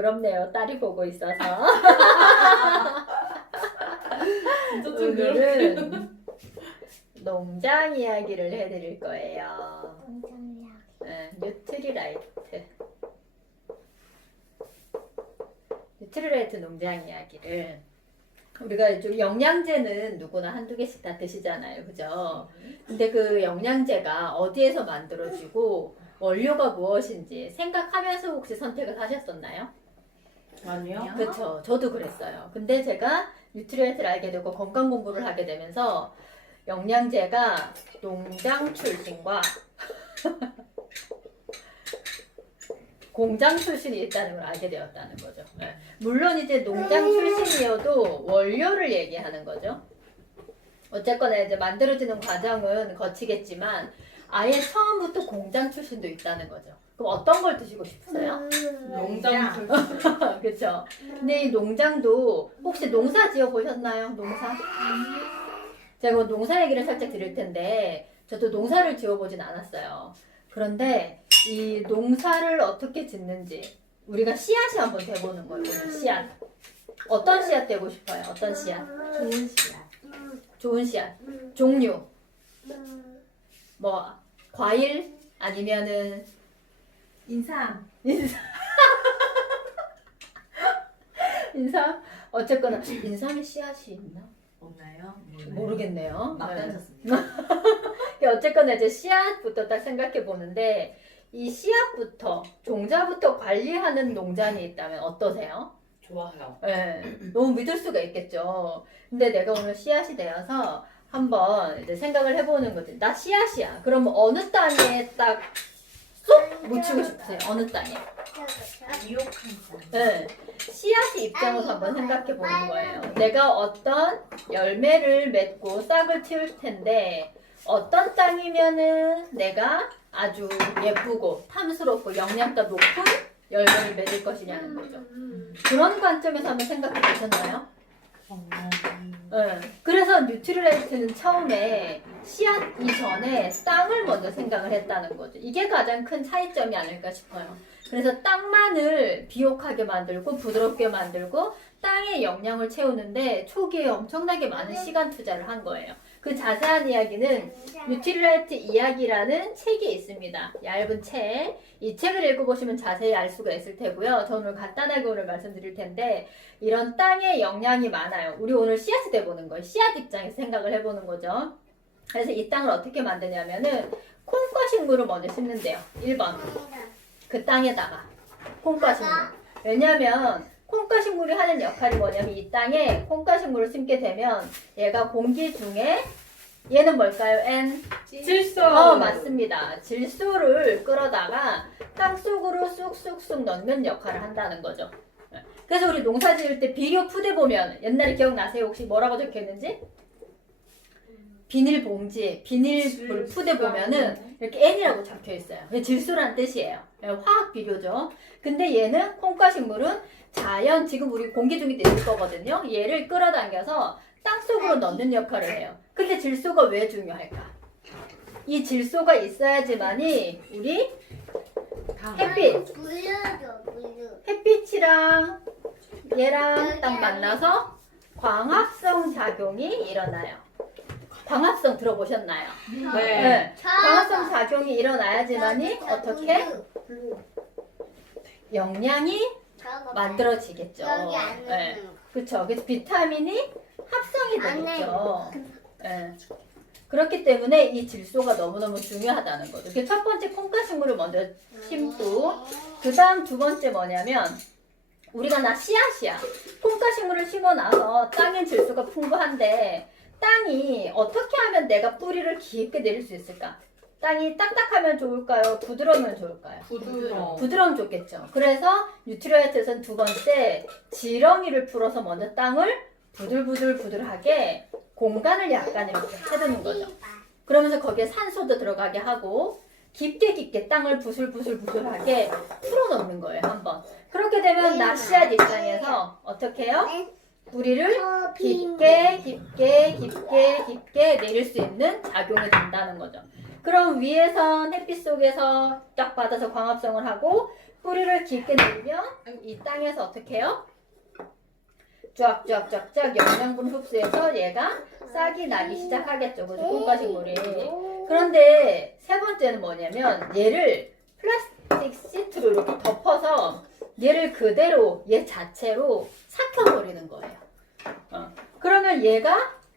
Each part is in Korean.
부끄럽네요. 딸이 보고 있어서. 진짜 좀 그렇게. 오늘은 농장 이야기를 해드릴 거예요. 네, 뉴트리라이트. 뉴트리라이트 농장 이야기를. 우리가 좀 영양제는 누구나 한두 개씩 다 드시잖아요. 그죠? 근데 그 영양제가 어디에서 만들어지고 원료가 무엇인지 생각하면서 혹시 선택을 하셨었나요? 아니요. 그렇죠. 저도 그랬어요. 근데 제가 뉴트리언트를 알게 되고 건강 공부를 하게 되면서 영양제가 농장 출신과 공장 출신이 있다는 걸 알게 되었다는 거죠. 네. 물론 이제 농장 출신이어도 원료를 얘기하는 거죠. 어쨌거나 이제 만들어지는 과정은 거치겠지만 아예 처음부터 공장 출신도 있다는 거죠. 그럼 어떤 걸 드시고 싶으세요? 농장 술. 그렇죠. 근데 이 농장도 혹시 농사 지어 보셨나요? 농사? 제가 그 농사 얘기를 살짝 드릴 텐데 저도 농사를 지어 보진 않았어요. 그런데 이 농사를 어떻게 짓는지 우리가 씨앗이 한번 돼보는 거예요. 오늘 씨앗. 어떤 씨앗 되고 싶어요? 어떤 씨앗? 좋은 씨앗. 좋은 씨앗. 종류. 뭐 과일 아니면은 인삼. 인삼. 인삼. 어쨌거나 인삼에 씨앗이 있나? 없나요? 모르겠네요. 막 네. 던졌습니다. 어쨌거나 이제 씨앗부터 딱 생각해 보는데 이 씨앗부터 종자부터 관리하는 농장이 있다면 어떠세요? 좋아요. 네, 너무 믿을 수가 있겠죠. 근데 내가 오늘 씨앗이 되어서 한번 이제 생각을 해보는 거지. 나 씨앗이야. 그러면 어느 땅에 딱 쏙 묻히고 싶으세요? 어느 땅에? 네. 씨앗의 입장으로 한번 생각해 보는 거예요. 내가 어떤 열매를 맺고 싹을 틔울 텐데 어떤 땅이면은 내가 아주 예쁘고 탐스럽고 영양가 높은 열매를 맺을 것이냐는 거죠. 그런 관점에서 한번 생각해 보셨나요? 어, 네. 그래서 뉴트리라이트는 처음에 씨앗 이전에 땅을 먼저 생각을 했다는 거죠. 이게 가장 큰 차이점이 아닐까 싶어요. 그래서 땅만을 비옥하게 만들고 부드럽게 만들고 땅의 영양을 채우는데 초기에 엄청나게 많은 시간 투자를 한 거예요. 그 자세한 이야기는 뉴트리라이트 이야기라는 책이 있습니다. 얇은 책. 이 책을 읽어보시면 자세히 알 수가 있을 테고요. 저 오늘 간단하게 오늘 말씀드릴 텐데 이런 땅에 영양이 많아요. 우리 오늘 씨앗이 돼보는 거예요. 씨앗 입장에서 생각을 해보는 거죠. 그래서 이 땅을 어떻게 만드냐면은 콩과 식물을 먼저 심는데요. 1번. 그 땅에다가 콩과 식물. 왜냐면 콩과 식물이 하는 역할이 뭐냐면 이 땅에 콩과 식물을 심게 되면 얘가 공기 중에 얘는 뭘까요? N 질소. 어 맞습니다. 질소를 끌어다가 땅 속으로 쑥쑥쑥 넣는 역할을 한다는 거죠. 네. 그래서 우리 농사 지을 때 비료 푸대 보면 옛날에 기억나세요? 혹시 뭐라고 적혀 있는지? 비닐 봉지, 비닐 푸대 보면은 이렇게 N이라고 적혀 있어요. 질소라는 뜻이에요. 예, 화학 비료죠. 근데 얘는 콩과 식물은 자연 지금 우리 공기 중에 있을 거거든요. 얘를 끌어당겨서 땅 속으로 넣는 역할을 해요. 근데 질소가 왜 중요할까? 이 질소가 있어야지만이 우리 햇빛, 물려줘, 물려. 햇빛이랑 얘랑 딱 만나서 광합성 작용이 일어나요. 광합성 들어보셨나요? 네. 네. 광합성 작용이 일어나야지만이 어떻게 영양이 만들어지겠죠. 여기 안 네. 넣는. 그렇죠. 그래서 비타민이 합성이 안 되겠죠. 예. 그렇기 때문에 이 질소가 너무너무 중요하다는 거죠. 그 첫 번째 콩가식물을 먼저 심고 그 다음 두 번째 뭐냐면 우리가 나 씨앗이야. 콩가식물을 심어 나서 땅엔 질소가 풍부한데 땅이 어떻게 하면 내가 뿌리를 깊게 내릴 수 있을까? 땅이 딱딱하면 좋을까요? 부드러우면 좋을까요? 부드러워. 부드러움 좋겠죠. 그래서 뉴트리아이트에서는 두 번째 지렁이를 풀어서 먼저 땅을 부들부들부들하게 공간을 약간 이렇게 해두는 거죠. 그러면서 거기에 산소도 들어가게 하고 깊게 깊게 땅을 부슬부슬부슬하게 풀어놓는 거예요 한번. 그렇게 되면 낚시앗 입장에서 어떻게 해요? 뿌리를 깊게 깊게 깊게 깊게 내릴 수 있는 작용이 된다는 거죠. 그럼 위에선 햇빛 속에서 딱 받아서 광합성을 하고 뿌리를 깊게 내리면 이 땅에서 어떻게 해요? 쫙쫙쫙쫙 영양분 흡수해서 얘가 싹이 나기 시작하겠죠. 그죠? 꽃가식물이. 그런데 세 번째는 뭐냐면 얘를 플라스틱 시트로 이렇게 덮어서 얘를 그대로 얘 자체로 삭혀버리는 거예요. 어. 그러면 얘가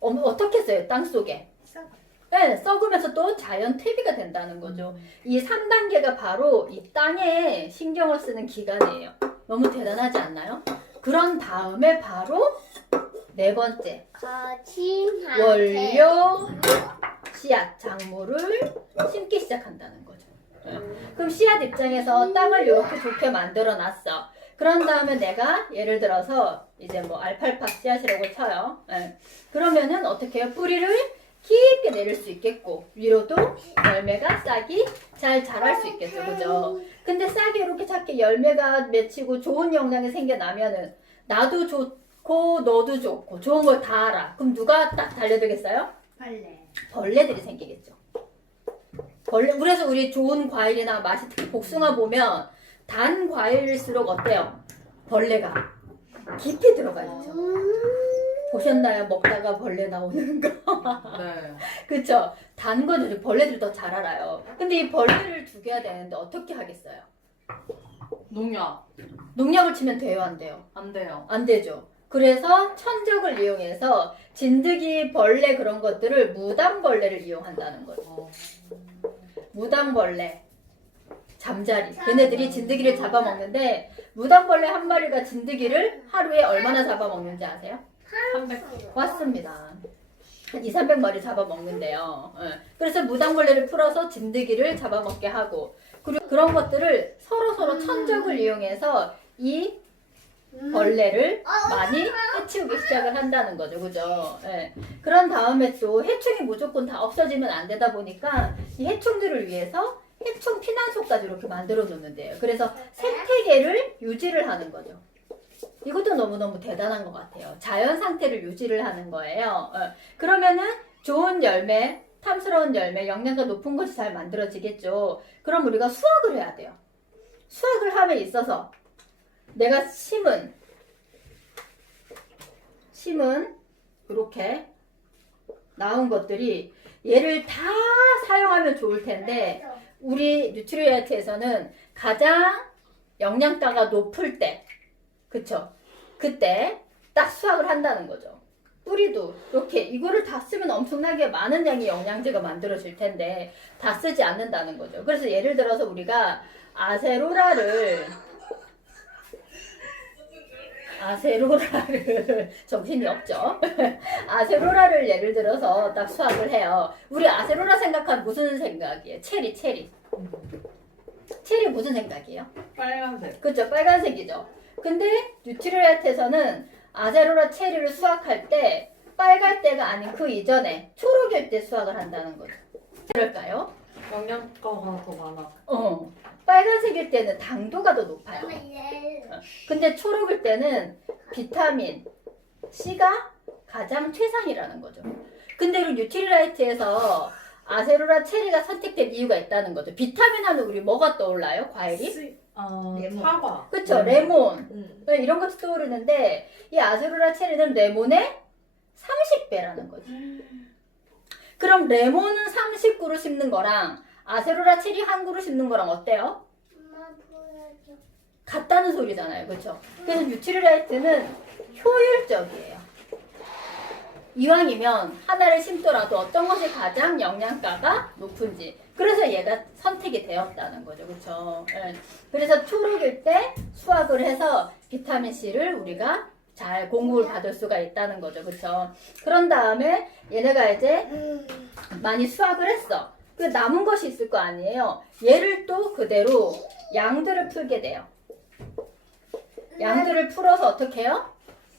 어, 어떻게 써요? 땅 속에. 네, 썩으면서 또 자연 퇴비가 된다는 거죠. 이 3단계가 바로 이 땅에 신경을 쓰는 기간이에요. 너무 대단하지 않나요? 그런 다음에 바로 네 번째 원료 씨앗 작물을 심기 시작한다는 거죠. 예. 그럼 씨앗 입장에서 땅을 이렇게 좋게 만들어 놨어. 그런 다음에 내가 예를 들어서 이제 뭐 알팔파 씨앗이라고 쳐요. 예. 그러면은 어떻게 해요? 뿌리를 깊게 내릴 수 있겠고 위로도 열매가 싹이 잘 자랄 수 있겠죠. 그죠? 근데 싹이 이렇게 작게 열매가 맺히고 좋은 영양이 생겨나면은 나도 좋고 너도 좋고 좋은 걸 다 알아. 그럼 누가 딱 달려들겠어요? 빨래. 벌레들이 생기겠죠. 벌레 그래서 우리 좋은 과일이나 맛이 특히 복숭아 보면 단 과일일수록 어때요? 벌레가 깊이 들어가 있죠. 보셨나요? 먹다가 벌레 나오는 거. 네. 그쵸? 단 거는 벌레들이 더잘 알아요. 근데 이 벌레를 죽여야 되는데 어떻게 하겠어요? 농약 농약을 치면 돼요, 안 돼요? 안 돼요. 안 되죠. 그래서 천적을 이용해서 진드기 벌레 그런 것들을 무당벌레를 이용한다는 거죠. 어. 무당벌레 잠자리 걔네들이 진드기를 잡아먹는데 무당벌레 한 마리가 진드기를 하루에 얼마나 잡아먹는지 아세요? 300. 맞습니다. 한 2, 300마리 잡아먹는데요. 예. 그래서 무당벌레를 풀어서 진드기를 잡아먹게 하고 그리고 그런 것들을 서로 서로 천적을 이용해서 이 벌레를 많이 해치우기 시작을 한다는 거죠. 그죠? 예. 그런 다음에 또 해충이 무조건 다 없어지면 안 되다 보니까 이 해충들을 위해서 해충 피난소까지 이렇게 만들어 놓는데요. 그래서 생태계를 유지를 하는 거죠. 이것도 너무너무 대단한 것 같아요. 자연 상태를 유지를 하는 거예요. 어. 그러면은 좋은 열매, 탐스러운 열매, 영양가 높은 것이 잘 만들어지겠죠. 그럼 우리가 수확을 해야 돼요. 수확을 함에 있어서 내가 심은 심은 이렇게 나온 것들이 얘를 다 사용하면 좋을 텐데 우리 뉴트리아트에서는 가장 영양가가 높을 때, 그쵸? 그때 딱 수확을 한다는 거죠. 뿌리도 이렇게 이거를 다 쓰면 엄청나게 많은 양의 영양제가 만들어질 텐데 다 쓰지 않는다는 거죠. 그래서 예를 들어서 우리가 아세로라를 아세로라를 정신이 없죠. 아세로라를 예를 들어서 딱 수확을 해요. 우리 아세로라 생각하면 무슨 생각이에요? 체리, 체리. 체리 무슨 생각이에요? 빨간색. 그죠? 빨간색이죠. 근데 뉴트리아트에서는 아세로라 체리를 수확할 때 빨갈 때가 아닌 그 이전에 초록일 때 수확을 한다는 거죠. 그럴까요? 영양가가 더 많아. 어. 빨간색일 때는 당도가 더 높아요. 근데 초록일 때는 비타민 C가 가장 최상이라는 거죠. 근데 이 뉴트리라이트에서 아세로라 체리가 선택된 이유가 있다는 거죠. 비타민 하면 우리 뭐가 떠올라요? 과일이? 씨, 아, 레몬. 사과. 그쵸? 레몬. 음. 네, 이런 것도 떠오르는데 이 아세로라 체리는 레몬의 30배라는 거죠. 그럼 레몬은 30그루 심는 거랑 아세로라 체리 한 그루 심는 거랑 어때요? 같다는 소리잖아요. 그렇죠? 그래서 뉴트리라이트는 효율적이에요. 이왕이면 하나를 심더라도 어떤 것이 가장 영양가가 높은지 그래서 얘가 선택이 되었다는 거죠. 그렇죠? 예. 그래서 초록일 때 수확을 해서 비타민 C를 우리가 잘 공급을 받을 수가 있다는 거죠. 그렇죠? 그런 다음에 얘네가 이제 많이 수확을 했어. 그 남은 것이 있을 거 아니에요. 얘를 또 그대로 양들을 풀게 돼요. 양들을 풀어서 어떻게 해요?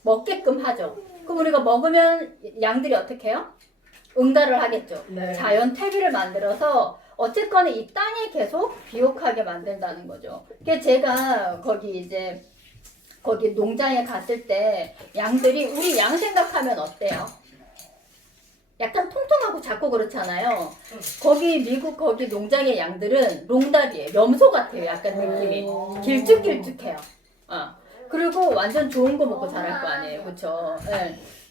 먹게끔 하죠. 그럼 우리가 먹으면 양들이 어떻게 해요? 응가를 하겠죠. 네. 자연 퇴비를 만들어서 어쨌거나 이 땅에 계속 비옥하게 만든다는 거죠. 그게 제가 거기 이제 거기 농장에 갔을 때 양들이 우리 양 생각하면 어때요? 약간 통통하고 작고 그렇잖아요. 거기 미국 거기 농장의 양들은 롱답이에요. 염소 같아요. 약간 느낌이 길쭉길쭉해요. 어. 그리고 완전 좋은 거 먹고 자랄 거 아니에요. 그렇죠?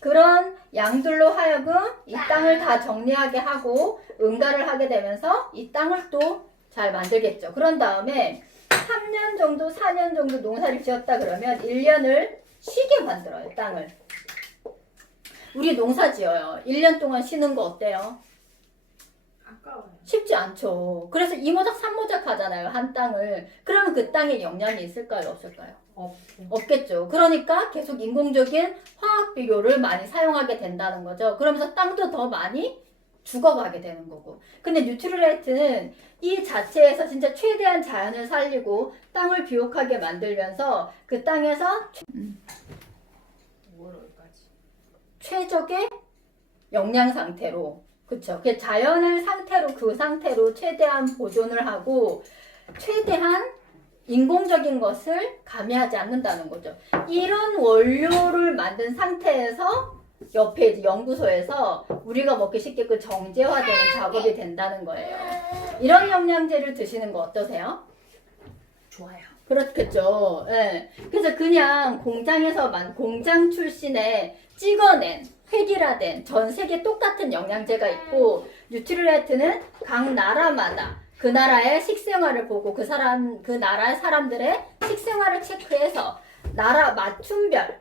그런 양들로 하여금 이 땅을 다 정리하게 하고 응가를 하게 되면서 이 땅을 또 잘 만들겠죠. 그런 다음에 3년 정도, 4년 정도 농사를 지었다 그러면 1년을 쉬게 만들어요, 땅을. 우리 농사 지어요. 1년 동안 쉬는 거 어때요? 아까워요. 쉽지 않죠. 그래서 이모작, 삼모작 하잖아요, 한 땅을. 그러면 그 땅에 영양이 있을까요, 없을까요? 없고. 없겠죠. 그러니까 계속 인공적인 화학 비료를 많이 사용하게 된다는 거죠. 그러면서 땅도 더 많이 죽어가게 되는 거고. 근데 뉴트리라이트는 이 자체에서 진짜 최대한 자연을 살리고 땅을 비옥하게 만들면서 그 땅에서 5월까지. 최적의 영양 상태로 그쵸 그 자연을 상태로 그 상태로 최대한 보존을 하고 최대한 인공적인 것을 가미하지 않는다는 거죠. 이런 원료를 만든 상태에서 옆에 연구소에서 우리가 먹기 쉽게 그 정제화되는 작업이 된다는 거예요. 이런 영양제를 드시는 거 어떠세요? 좋아요. 그렇겠죠. 예. 그래서 그냥 공장에서 만 공장 출신의 찍어낸 획일화된 전 세계 똑같은 영양제가 있고 뉴트리라이트는 각 나라마다 그 나라의 식생활을 보고 그 사람 그 나라 사람들의 식생활을 체크해서 나라 맞춤별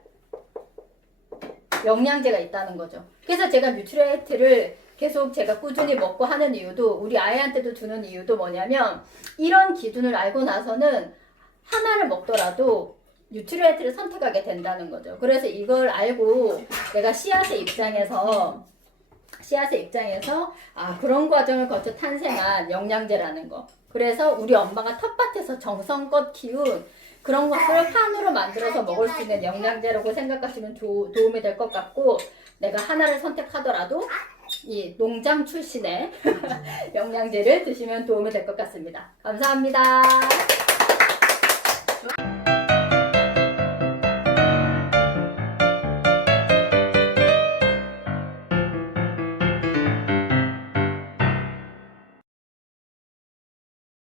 영양제가 있다는 거죠. 그래서 제가 뉴트리라이트를 계속 제가 꾸준히 먹고 하는 이유도 우리 아이한테도 주는 이유도 뭐냐면 이런 기준을 알고 나서는 하나를 먹더라도 뉴트리아이트를 선택하게 된다는 거죠. 그래서 이걸 알고 내가 씨앗의 입장에서 씨앗의 입장에서 아 그런 과정을 거쳐 탄생한 영양제라는 거. 그래서 우리 엄마가 텃밭에서 정성껏 키운 그런 것을 한우로 만들어서 먹을 수 있는 영양제라고 생각하시면 조- 도움이 될 것 같고 내가 하나를 선택하더라도 이 농장 출신의 영양제를 드시면 도움이 될 것 같습니다. 감사합니다.